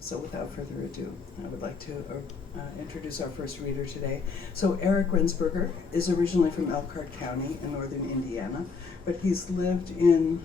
So without further ado, I would like to introduce our first reader today. So Eric Rensberger is originally from Elkhart County in northern Indiana, but he's lived in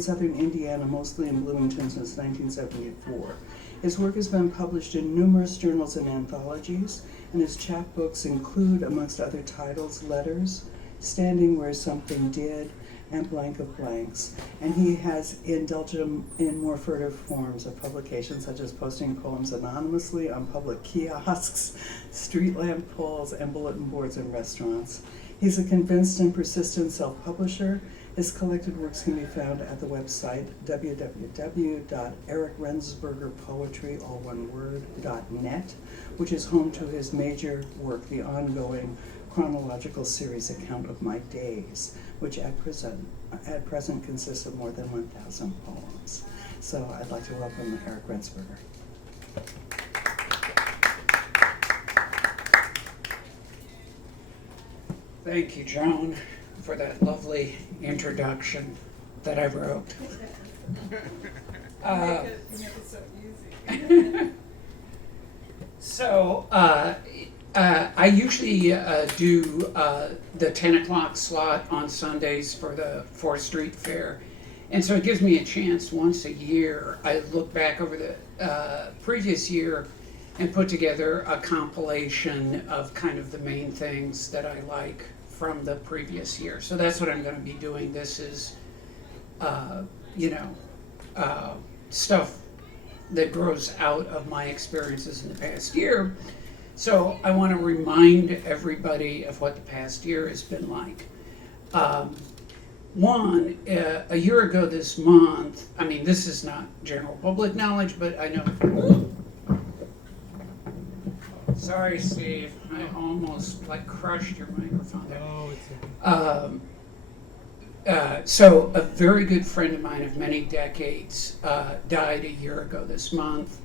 southern Indiana, mostly in Bloomington, since 1974. His work has been published in numerous journals and anthologies, and his chapbooks include, amongst other titles, Letters, Standing Where Something Did, and Blank of Blanks. And he has indulged in more furtive forms of publication, such as posting poems anonymously on public kiosks, street lamp poles, and bulletin boards in restaurants. He's a convinced and persistent self-publisher. His collected works can be found at the website www.ericrensbergerpoetry.net, which is home to his major work, the ongoing chronological series Account of My Days, which at present consists of more than 1,000 poems. So I'd like to welcome Eric Rensberger. Thank you, Joan, for that lovely introduction that I wrote. You make it so easy. So I usually do the 10 o'clock slot on Sundays for the 4th Street Fair. And so it gives me a chance once a year. I look back over the previous year and put together a compilation of kind of the main things that I like from the previous year. So that's what I'm going to be doing. This is, stuff that grows out of my experiences in the past year. So I want to remind everybody of what the past year has been like. A year ago this month, I mean, this is not general public knowledge, but I know. Sorry, Steve, I almost crushed your microphone there. Oh, it's So a very good friend of mine of many decades died a year ago this month.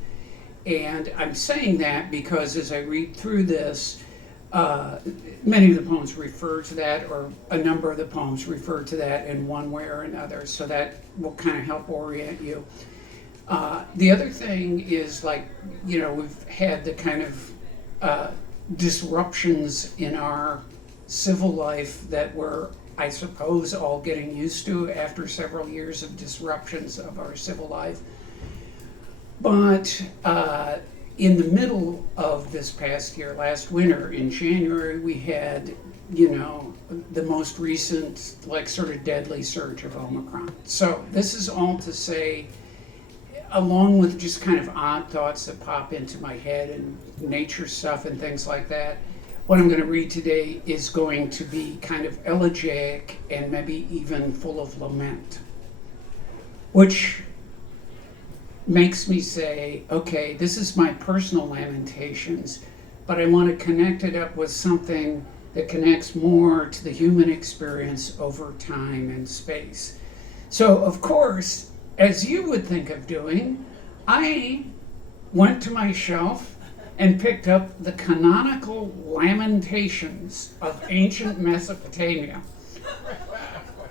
And I'm saying that because as I read through this, many of the poems refer to that, or a number of the poems refer to that in one way or another, so that will kind of help orient you. The other thing is, we've had the kind of disruptions in our civil life that we're, I suppose, all getting used to after several years of disruptions of our civil life. But in the middle of this past year, last winter, in January, we had, the most recent, sort of deadly surge of Omicron. So this is all to say, along with just kind of odd thoughts that pop into my head and nature stuff and things like that, what I'm going to read today is going to be kind of elegiac and maybe even full of lament, which makes me say, okay, this is my personal lamentations, but I want to connect it up with something that connects more to the human experience over time and space. So, of course, as you would think of doing, I went to my shelf and picked up the canonical lamentations of ancient Mesopotamia.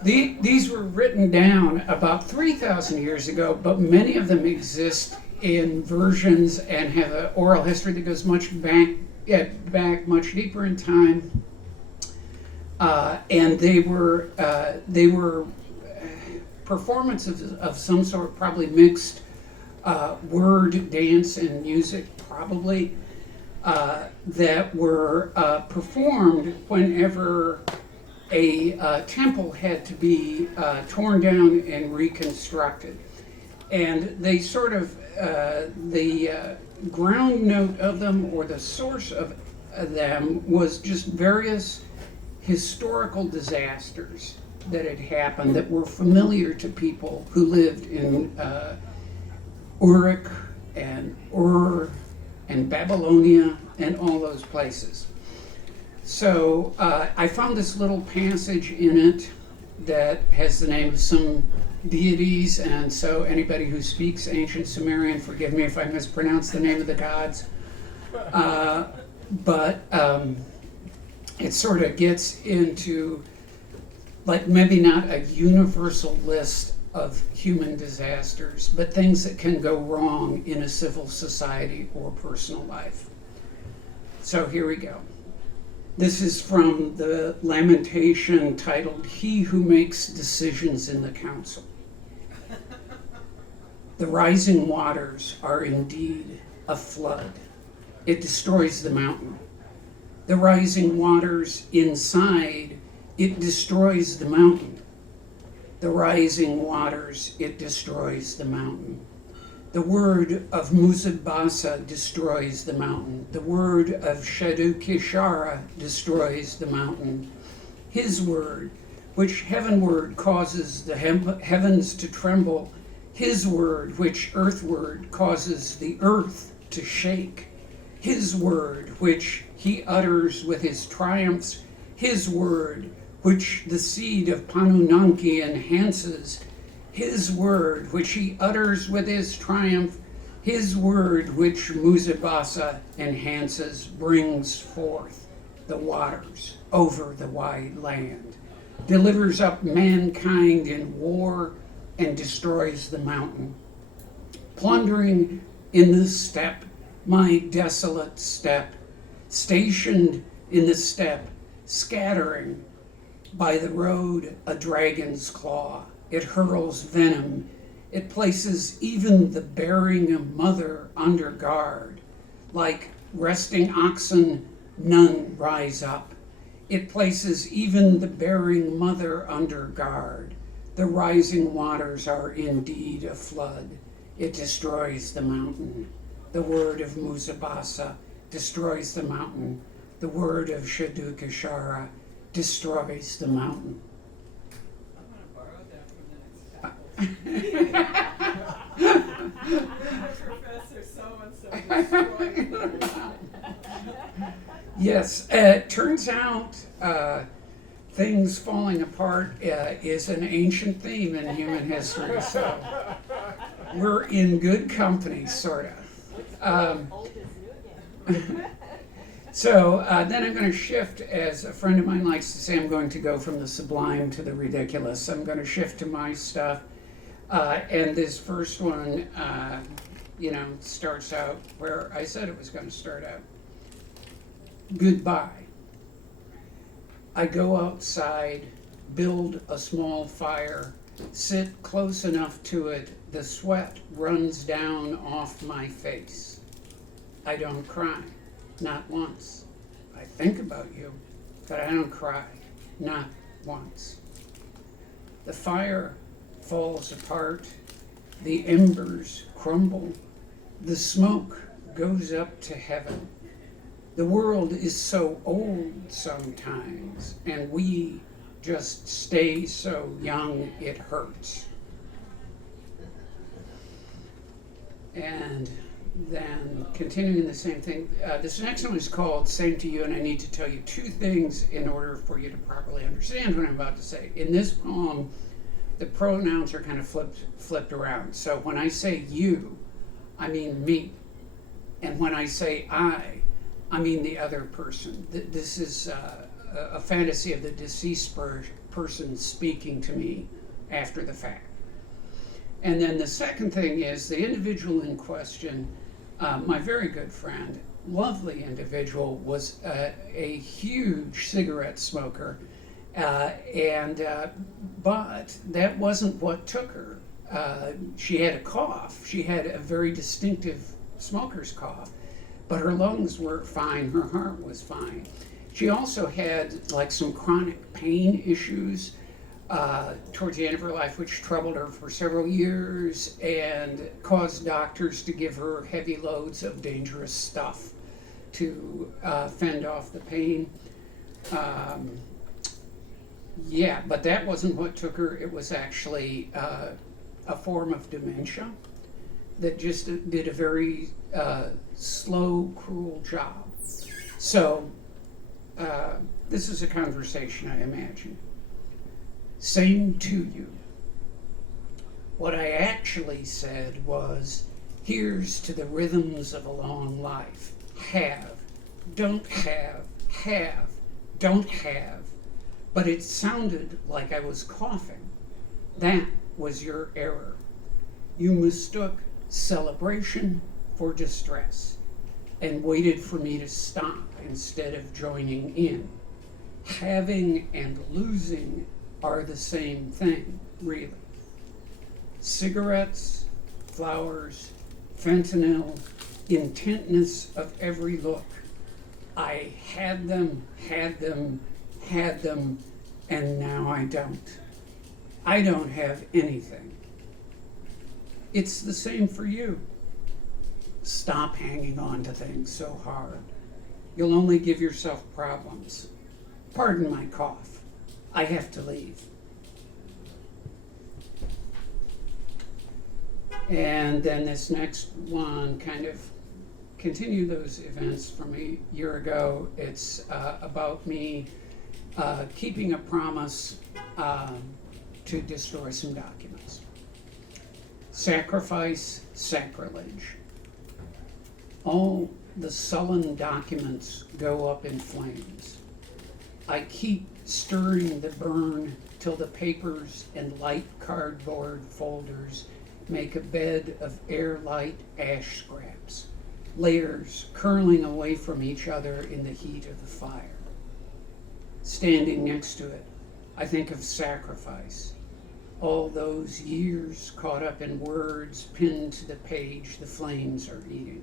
These were written down about 3,000 years ago, but many of them exist in versions and have an oral history that goes much back much deeper in time. And they were performances of some sort, probably mixed word, dance, and music, probably, that were performed whenever a temple had to be torn down and reconstructed. And they sort of, the ground note of them, or the source of them, was just various historical disasters that had happened that were familiar to people who lived in Uruk and Ur and Babylonia and all those places. So I found this little passage in it that has the name of some deities, and so anybody who speaks ancient Sumerian, forgive me if I mispronounce the name of the gods. But it sort of gets into, maybe not a universal list of human disasters, but things that can go wrong in a civil society or personal life. So here we go. This is from the lamentation titled, "He Who Makes Decisions in the Council." The rising waters are indeed a flood. It destroys the mountain. The rising waters inside, it destroys the mountain. The rising waters, it destroys the mountain. The word of Musabasa destroys the mountain. The word of Shadukishara destroys the mountain. His word, which heavenward causes the heavens to tremble, his word, which earthward causes the earth to shake, his word, which he utters with his triumphs, his word, which the seed of Panunanki enhances, his word, which he utters with his triumph, his word, which Musabasa enhances, brings forth the waters over the wide land, delivers up mankind in war, and destroys the mountain. Plundering in the steppe, my desolate steppe, stationed in the steppe, scattering by the road a dragon's claw. It hurls venom. It places even the bearing mother under guard. Like resting oxen, none rise up. It places even the bearing mother under guard. The rising waters are indeed a flood. It destroys the mountain. The word of Musabasa destroys the mountain. The word of Shadukishara destroys the mountain. I'm going to borrow that for the next Professor so-and-so destroyed the mountain. Yes, it turns out things falling apart is an ancient theme in human history, so we're in good company, sort of. So then I'm going to shift, as a friend of mine likes to say, I'm going to go from the sublime to the ridiculous. I'm going to shift to my stuff. And this first one, starts out where I said it was going to start out. Goodbye. I go outside, build a small fire, sit close enough to it, the sweat runs down off my face. I don't cry, not once. I think about you, but I don't cry, not once. The fire falls apart, the embers crumble, the smoke goes up to heaven. The world is so old sometimes, and we just stay so young it hurts. And then continuing the same thing, this next one is called Same to You, and I need to tell you two things in order for you to properly understand what I'm about to say. In this poem, the pronouns are kind of flipped around. So when I say you, I mean me. And when I say I mean the other person. This is a fantasy of the deceased person speaking to me after the fact. And then the second thing is the individual in question, my very good friend, lovely individual, was a huge cigarette smoker, but that wasn't what took her. She had a cough. She had a very distinctive smoker's cough, but her lungs were fine, her heart was fine. She also had like some chronic pain issues towards the end of her life, which troubled her for several years and caused doctors to give her heavy loads of dangerous stuff to fend off the pain. But that wasn't what took her. It was actually a form of dementia that just did a very slow, cruel job. So this is a conversation, I imagine. Same to you. What I actually said was, here's to the rhythms of a long life. Have, don't have, don't have. But it sounded like I was coughing. That was your error. You mistook celebration for distress and waited for me to stop instead of joining in. Having and losing are the same thing, really. Cigarettes, flowers, fentanyl, intentness of every look. I had them, and now I don't. I don't have anything. It's the same for you. Stop hanging on to things so hard. You'll only give yourself problems. Pardon my cough. I have to leave. And then this next one kind of continue those events from a year ago. It's about me keeping a promise to destroy some documents. Sacrifice, sacrilege. All the sullen documents go up in flames. I keep stirring the burn till the papers and light cardboard folders make a bed of airlight ash scraps, layers curling away from each other in the heat of the fire. Standing next to it, I think of sacrifice. All those years caught up in words pinned to the page the flames are eating.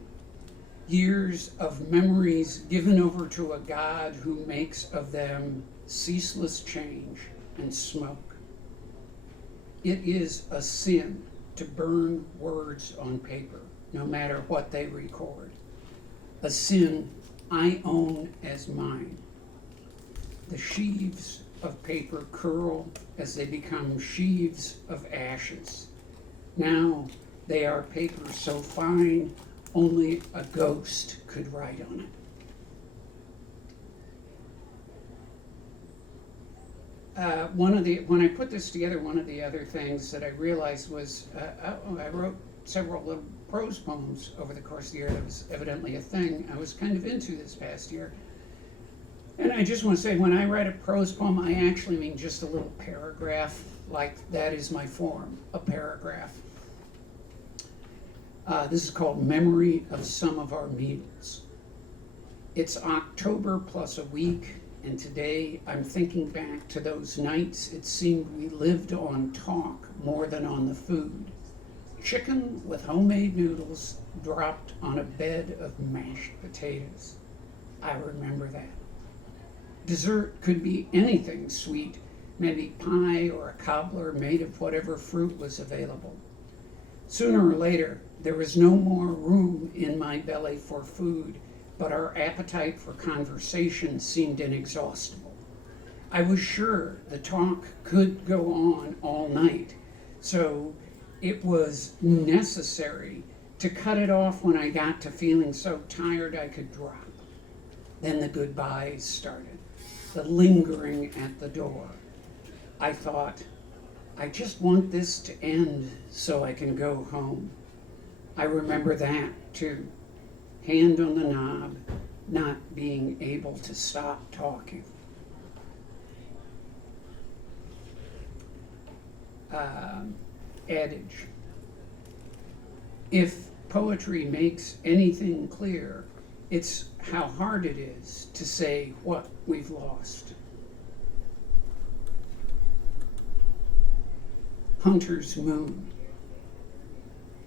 Years of memories given over to a God who makes of them ceaseless change and smoke. It is a sin to burn words on paper, no matter what they record. A sin I own as mine. The sheaves of paper curl as they become sheaves of ashes. Now they are paper so fine only a ghost could write on it. When I put this together, one of the other things that I realized was I wrote several little prose poems over the course of the year. That was evidently a thing I was kind of into this past year. And I just want to say, when I write a prose poem, I actually mean just a little paragraph, like that is my form, a paragraph. This is called Memory of Some of Our Meals. It's October plus a week, and today I'm thinking back to those nights it seemed we lived on talk more than on the food. Chicken with homemade noodles dropped on a bed of mashed potatoes. I remember that. Dessert could be anything sweet, maybe pie or a cobbler made of whatever fruit was available. Sooner or later, there was no more room in my belly for food, but our appetite for conversation seemed inexhaustible. I was sure the talk could go on all night, so it was necessary to cut it off when I got to feeling so tired I could drop. Then the goodbyes started, the lingering at the door. I thought, I just want this to end so I can go home. I remember that too. Hand on the knob, not being able to stop talking. Adage. If poetry makes anything clear, it's how hard it is to say what we've lost. Hunter's Moon.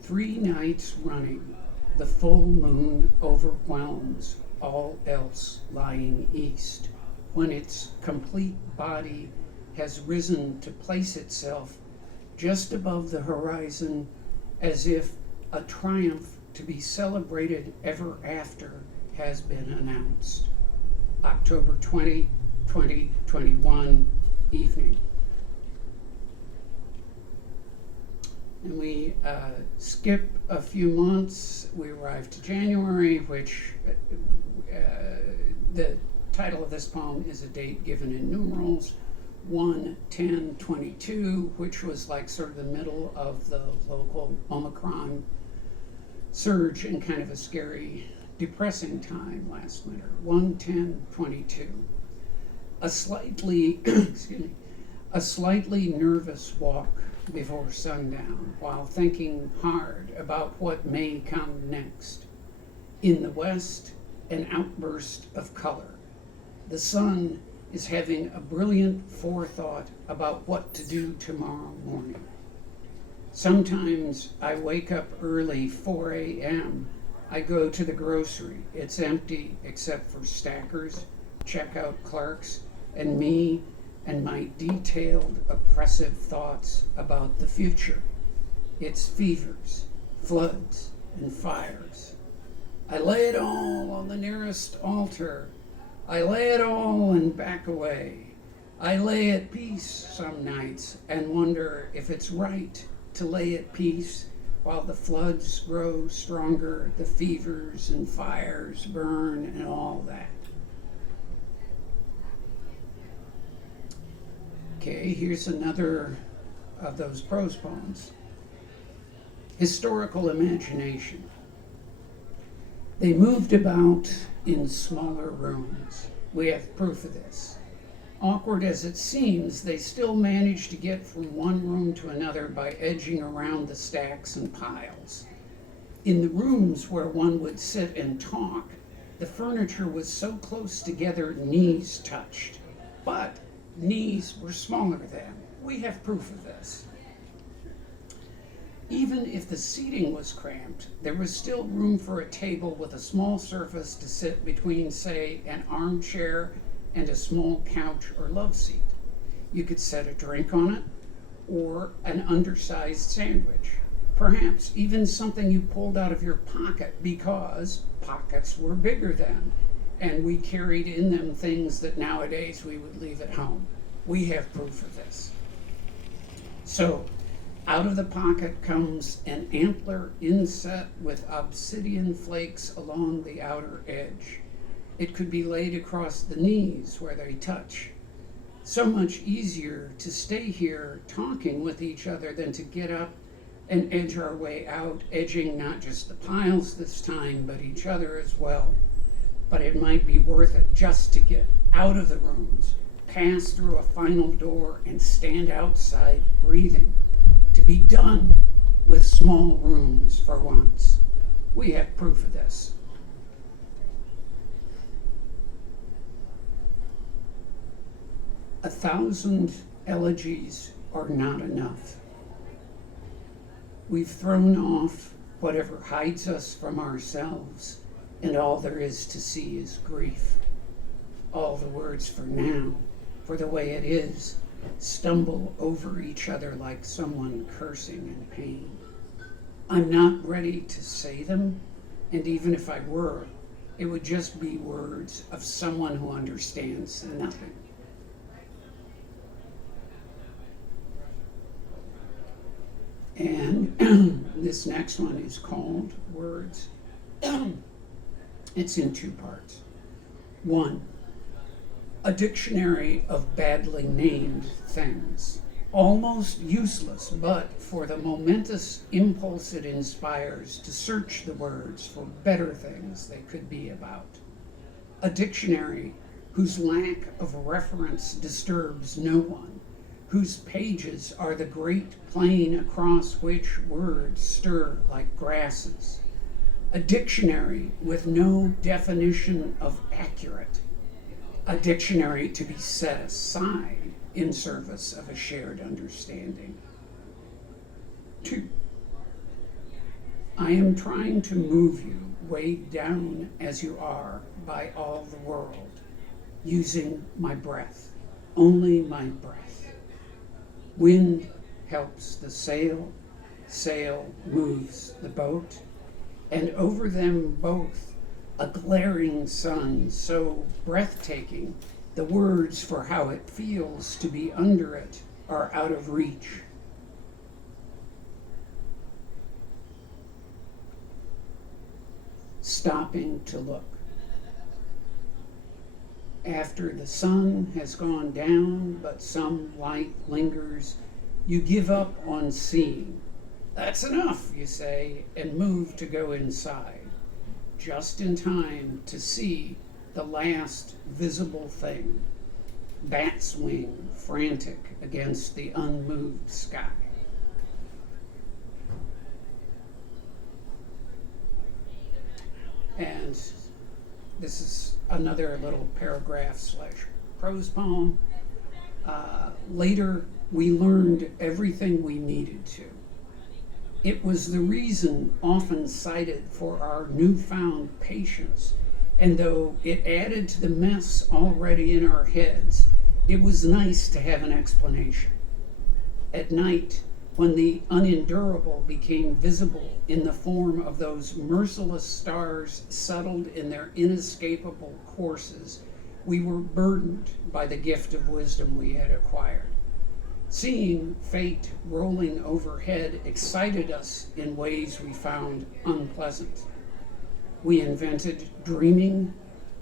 3 nights running, the full moon overwhelms all else lying east, when its complete body has risen to place itself just above the horizon, as if a triumph to be celebrated ever after has been announced. October 20, 2021, evening. And we skip a few months. We arrive to January, which the title of this poem is a date given in numerals, 1/10/22, which was like sort of the middle of the local Omicron surge and kind of a scary, depressing time last winter. 1/10/22. A slightly, excuse me, a slightly nervous walk before sundown while thinking hard about what may come next. In the west, an outburst of color. The sun is having a brilliant forethought about what to do tomorrow morning. Sometimes I wake up early, 4 a.m. I go to the grocery. It's empty except for stackers, checkout clerks, and me and my detailed, oppressive thoughts about the future. It's fevers, floods, and fires. I lay it all on the nearest altar. I lay it all and back away. I lay at peace some nights and wonder if it's right to lay at peace while the floods grow stronger, the fevers and fires burn, and all that. Okay, here's another of those prose poems. Historical imagination. They moved about in smaller rooms. We have proof of this. Awkward as it seems, they still managed to get from one room to another by edging around the stacks and piles. In the rooms where one would sit and talk, the furniture was so close together knees touched. But knees were smaller then. We have proof of this. Even if the seating was cramped, there was still room for a table with a small surface to sit between, say, an armchair and a small couch or love seat. You could set a drink on it, or an undersized sandwich. Perhaps even something you pulled out of your pocket, because pockets were bigger then, and we carried in them things that nowadays we would leave at home. We have proof of this. So, out of the pocket comes an antler inset with obsidian flakes along the outer edge. It could be laid across the knees where they touch. So much easier to stay here talking with each other than to get up and edge our way out, edging not just the piles this time, but each other as well. But it might be worth it just to get out of the rooms, pass through a final door, and stand outside breathing. To be done with small rooms for once. We have proof of this. A 1,000 elegies are not enough. We've thrown off whatever hides us from ourselves, and all there is to see is grief. All the words for now, for the way it is, stumble over each other like someone cursing in pain. I'm not ready to say them, and even if I were, it would just be words of someone who understands nothing. And this next one is called Words. It's in 2 parts. 1, a dictionary of badly named things. Almost useless, but for the momentous impulse it inspires to search the words for better things they could be about. A dictionary whose lack of reference disturbs no one, whose pages are the great plain across which words stir like grasses. A dictionary with no definition of accurate. A dictionary to be set aside in service of a shared understanding. 2, I am trying to move you weighed down as you are by all the world, using my breath, only my breath. Wind helps the sail, sail moves the boat, and over them both a glaring sun so breathtaking the words for how it feels to be under it are out of reach. Stopping to look. After the sun has gone down, but some light lingers, you give up on seeing. That's enough, you say, and move to go inside, just in time to see the last visible thing, bat's wing frantic against the unmoved sky. And this is another little paragraph / prose poem. Later, we learned everything we needed to. It was the reason often cited for our newfound patience, and though it added to the mess already in our heads, it was nice to have an explanation. At night, when the unendurable became visible in the form of those merciless stars settled in their inescapable courses, we were burdened by the gift of wisdom we had acquired. Seeing fate rolling overhead excited us in ways we found unpleasant. We invented dreaming,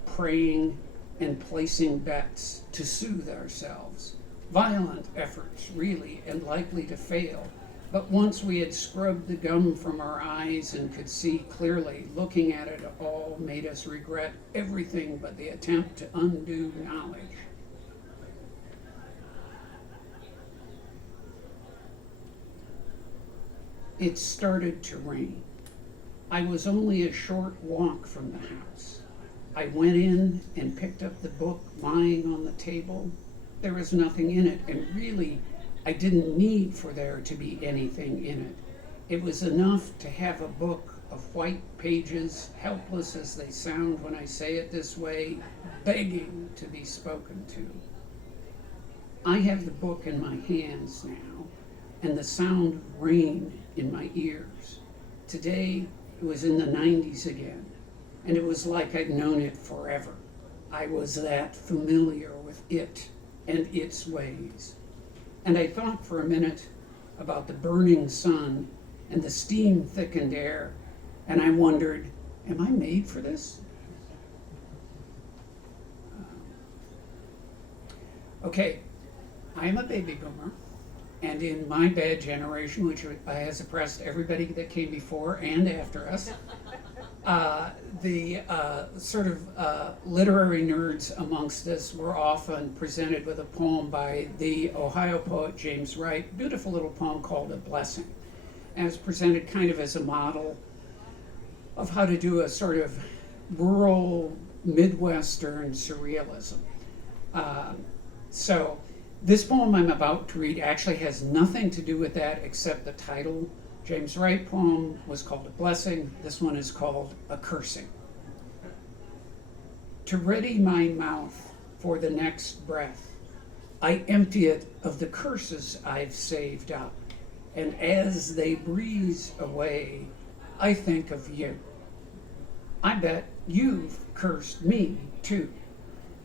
praying, and placing bets to soothe ourselves. Violent efforts, really, and likely to fail. But once we had scrubbed the gum from our eyes and could see clearly, looking at it all made us regret everything but the attempt to undo knowledge. It started to rain. I was only a short walk from the house. I went in and picked up the book lying on the table. There was nothing in it, and really, I didn't need for there to be anything in it. It was enough to have a book of white pages, helpless as they sound when I say it this way, begging to be spoken to. I have the book in my hands now, and the sound of rain in my ears. Today, it was in the 90s again, and it was like I'd known it forever. I was that familiar with it and its ways. And I thought for a minute about the burning sun and the steam-thickened air, and I wondered, am I made for this? Okay, I am a baby boomer, and in my bad generation, which has oppressed everybody that came before and after us, the literary nerds amongst us were often presented with a poem by the Ohio poet James Wright, beautiful little poem called A Blessing. And it was presented kind of as a model of how to do a sort of rural Midwestern surrealism. So this poem I'm about to read actually has nothing to do with that except the title. James Wright poem was called A Blessing. This one is called A Cursing. To ready my mouth for the next breath, I empty it of the curses I've saved up. And as they breeze away, I think of you. I bet you've cursed me too.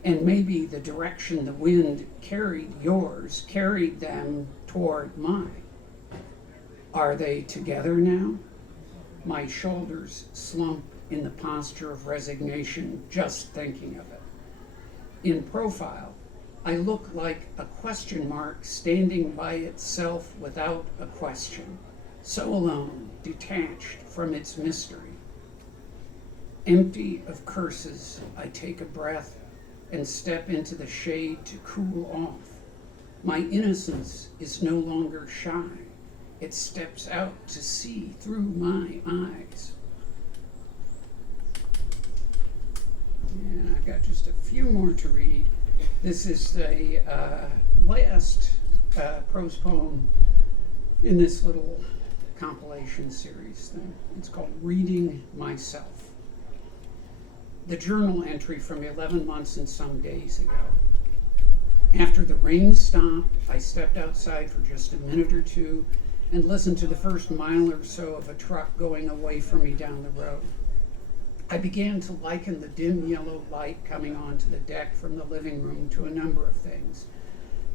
And maybe the direction the wind carried yours carried them toward mine. Are they together now? My shoulders slump in the posture of resignation just thinking of it. In profile, I look like a question mark standing by itself without a question, so alone, detached from its mystery. Empty of curses, I take a breath and step into the shade to cool off. My innocence is no longer shy. It steps out to see through my eyes. And I've got just a few more to read. This is the last prose poem in this little compilation series thing. It's called Reading Myself. The journal entry from 11 months and some days ago. After the rain stopped, I stepped outside for just a minute or two and listened to the first mile or so of a truck going away from me down the road. I began to liken the dim yellow light coming onto the deck from the living room to a number of things,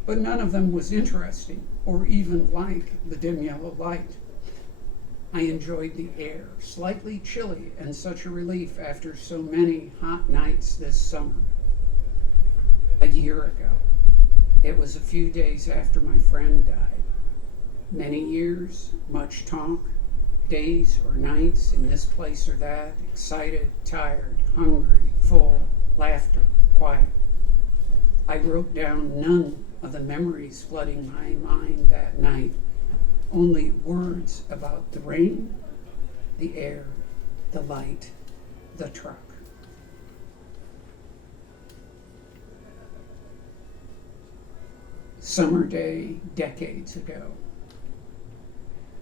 but none of them was interesting or even like the dim yellow light. I enjoyed the air, slightly chilly and such a relief after so many hot nights this summer. A year ago, it was a few days after my friend died. Many years, much talk, days or nights in this place or that, excited, tired, hungry, full, laughter, quiet. I wrote down none of the memories flooding my mind that night, only words about the rain, the air, the light, the truck. Summer day decades ago.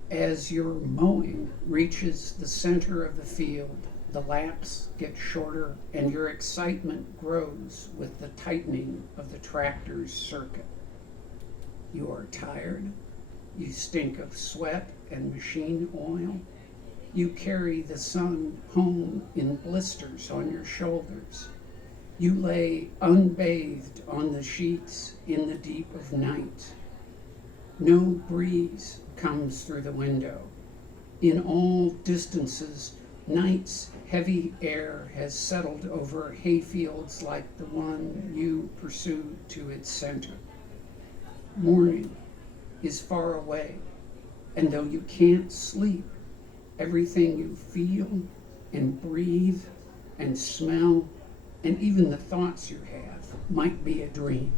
As your mowing reaches the center of the field, the laps get shorter and your excitement grows with the tightening of the tractor's circuit. You are tired, you stink of sweat and machine oil, you carry the sun home in blisters on your shoulders. You lay unbathed on the sheets in the deep of night. No breeze comes through the window. In all distances, night's heavy air has settled over hayfields like the one you pursued to its center. Morning is far away, and though you can't sleep, everything you feel and breathe and smell and even the thoughts you have might be a dream.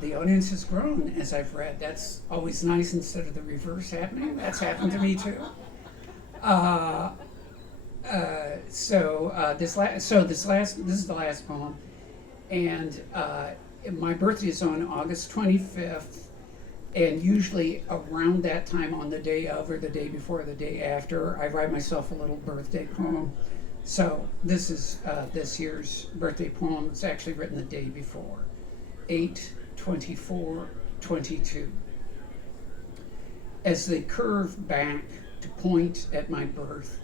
The audience has grown as I've read. That's always nice instead of the reverse happening. That's happened to me too. This is the last poem, and my birthday is on August 25th. And usually around that time, on the day of or the day before or the day after, I write myself a little birthday poem. So this is this year's birthday poem. It's actually written the day before, 8/24/22. As they curve back to point at my birth,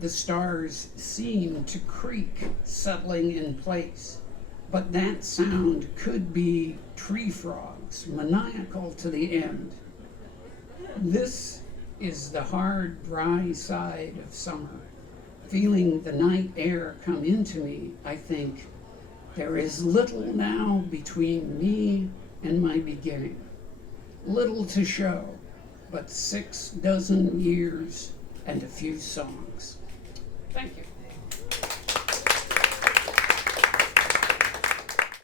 the stars seem to creak, settling in place. But that sound could be tree frogs, maniacal to the end. This is the hard, dry side of summer. Feeling the night air come into me, I think, there is little now between me and my beginning. Little to show, but 6 dozen years and a few songs. Thank you.